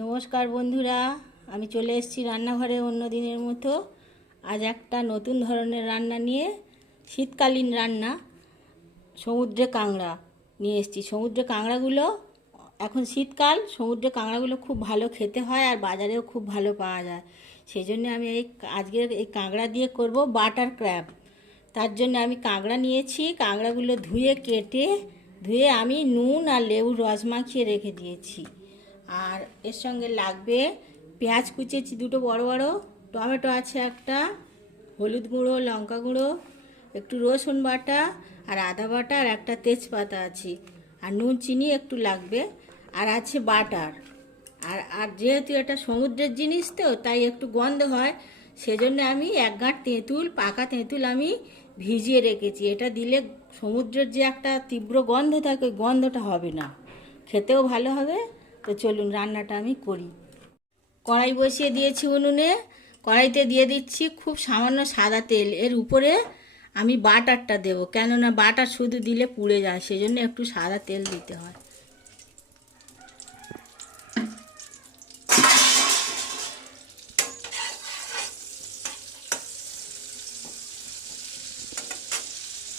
নমস্কার বন্ধুরা, আমি চলে এসেছি রান্নাঘরে অন্য দিনের মতো। আজ একটা নতুন ধরনের রান্না নিয়ে, শীতকালীন রান্না, সমুদ্রে কাঁকড়া নিয়ে এসেছি। সমুদ্রে কাঁকড়াগুলো এখন শীতকাল, সমুদ্রে কাঁকড়াগুলো খুব ভালো খেতে হয় আর বাজারেও খুব ভালো পাওয়া যায়। সেই জন্য আমি আজকে এই কাঁকড়া দিয়ে করব বাটার ক্র্যাব। তার জন্য আমি কাঁকড়া নিয়েছি। কাঁকড়াগুলো ধুয়ে আমি নুন আর লেবুর রস মাখিয়ে রেখে দিয়েছি। আর এর সঙ্গে লাগবে পেঁয়াজ কুচিয়েছি দুটো বড় বড়, টমেটো আছে একটা, হলুদ গুঁড়ো, লঙ্কা গুঁড়ো, একটু রসুন বাটা আর আদা বাটা আর একটা তেজপাতা আছে, আর নুন চিনি একটু লাগবে, আর আছে বাটার। আর যেহেতু এটা সমুদ্রের জিনিস তো তাই একটু গন্ধ হয়, সেজন্য আমি এক গাঁট তেঁতুল, পাকা তেঁতুল আমি ভিজিয়ে রেখেছি। এটা দিলে সমুদ্রের যে একটা তীব্র গন্ধ থাকে ওই গন্ধটা হবে না, খেতেও ভালো হবে। তো চলুন রান্নাটা আমি করি। কড়াই বসিয়ে দিয়েছি উনুনে। কড়াইতে দিয়ে দিচ্ছি খুব সামান্য সাদা তেল। এর উপরে আমি বাটারটা দেব, কেননা বাটার শুধু দিলে পুড়ে যায়, সেজন্য একটু সাদা তেল দিতে হয়।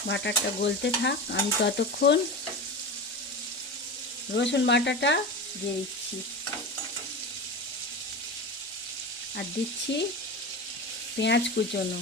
বাটারটা গলতে থাক, আমি ততক্ষণ রসুন বাটাটা দিয়ে দিচ্ছি। আর দিচ্ছি পেঁয়াজ কুচোনো,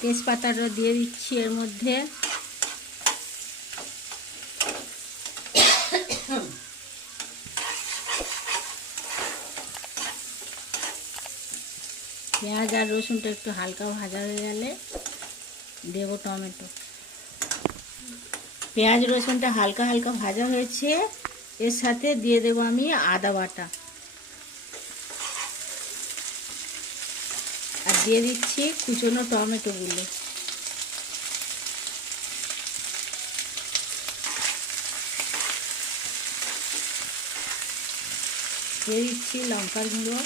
তেজপাতাটা দিয়ে দিচ্ছি এর মধ্যে। পেঁয়াজ আর রসুনটা একটু হালকা ভাজা হয়ে গেলে দেবো টমেটো। পেঁয়াজ রসুনটা হালকা হালকা ভাজা হয়েছে, এর সাথে দিয়ে দেবো আমি আদা বাটা, আর দিয়ে দিচ্ছি কুচনো টমেটোগুলো। দিয়ে দিচ্ছি লঙ্কার গুঁড়ো,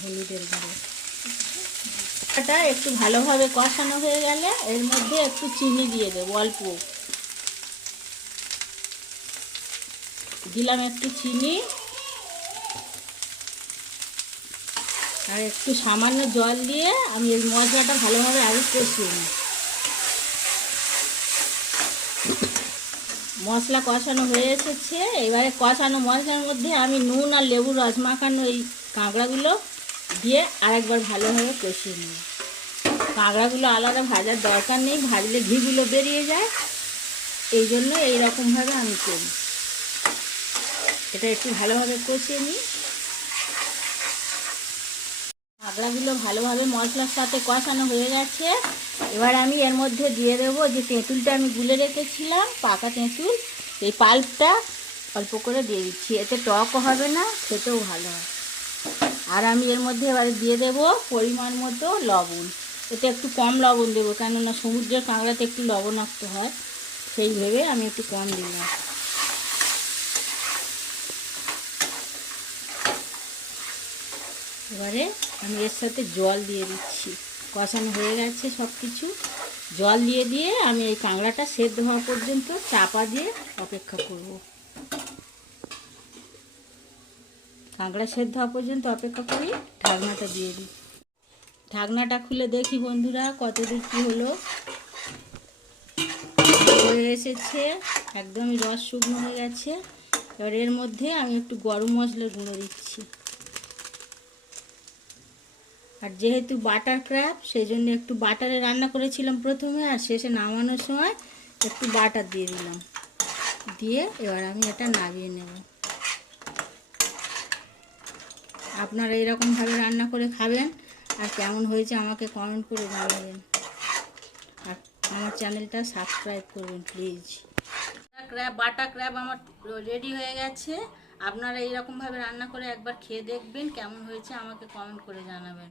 হলুদের গুঁড়ো। এটা একটু ভালোভাবে কষানো হয়ে গেলে এর মধ্যে একটু চিনি দিয়ে দেবো, অল্প দিলাম একটু চিনি, আর একটু সামান্য জল দিয়ে আমি এই মশলাটা ভালোভাবে আগে কষিয়ে নিই। মশলা কষানো হয়ে এসেছে, এবারে কষানো মশলার মধ্যে আমি নুন আর লেবুর রস মাখানো এই কাঁকড়াগুলো দিয়ে আরেকবার ভালোভাবে কষিয়ে নিই। কাঁকড়াগুলো আলাদা ভাজার দরকার নেই, ভাজলে ঘিগুলো বেরিয়ে যায়, এই জন্য এইরকমভাবে আমি করি। এটা একটু ভালোভাবে কষিয়ে নিই। কাঁকড়াগুলো ভালোভাবে মশলার সাথে কষানো হয়ে গেছে। এবার আমি এর মধ্যে দিয়ে দেবো যে তেঁতুলটা আমি গুলে রেখেছিলাম, পাকা তেঁতুল, এই পাল্পটা অল্প করে দিয়ে দিচ্ছি। এতে টকও হবে না, খেতেও ভালো হয়। আর আমি এর মধ্যে এবারে দিয়ে দেবো পরিমাণ মতো লবণ। এতে একটু কম লবণ দেবো, কেননা সমুদ্রের কাঁকড়াতে একটু লবণাক্ত হয়, সেই ভেবে আমি একটু কম দিলাম। এবারে আমি এর সাথে জল দিয়ে দিচ্ছি। কষানো হয়ে গেছে সব কিছু, জল দিয়ে আমি এই কাঁকড়াটা সেদ্ধ হওয়া পর্যন্ত চাপা দিয়ে অপেক্ষা করব। কাঁকড়া সেদ্ধ হওয়া পর্যন্ত অপেক্ষা করি, ঢাকনাটা দিয়ে দিই। ঢাকনাটা খুলে দেখি বন্ধুরা কতদূর কী হলো। হয়ে এসেছে, একদমই রস শুকনো হয়ে গেছে। এবার এর মধ্যে আমি একটু গরম মশলার গুঁড়ো দিচ্ছি। আর যেহেতু বাটার ক্র্যাব, সেই জন্য একটু বাটারে রান্না করেছিলাম প্রথমে, আর শেষে নামানোর সময় একটু বাটার দিয়ে দিলাম। দিয়ে এবার আমি এটা নামিয়ে নেব। আপনারা এইরকমভাবে রান্না করে খাবেন, আর কেমন হয়েছে আমাকে কমেন্ট করে জানাবেন। আর আমার চ্যানেলটা সাবস্ক্রাইব করবেন প্লিজ। বাটার ক্র্যাব আমার রেডি হয়ে গেছে। আপনারা এইরকমভাবে রান্না করে একবার খেয়ে দেখবেন, কেমন হয়েছে আমাকে কমেন্ট করে জানাবেন।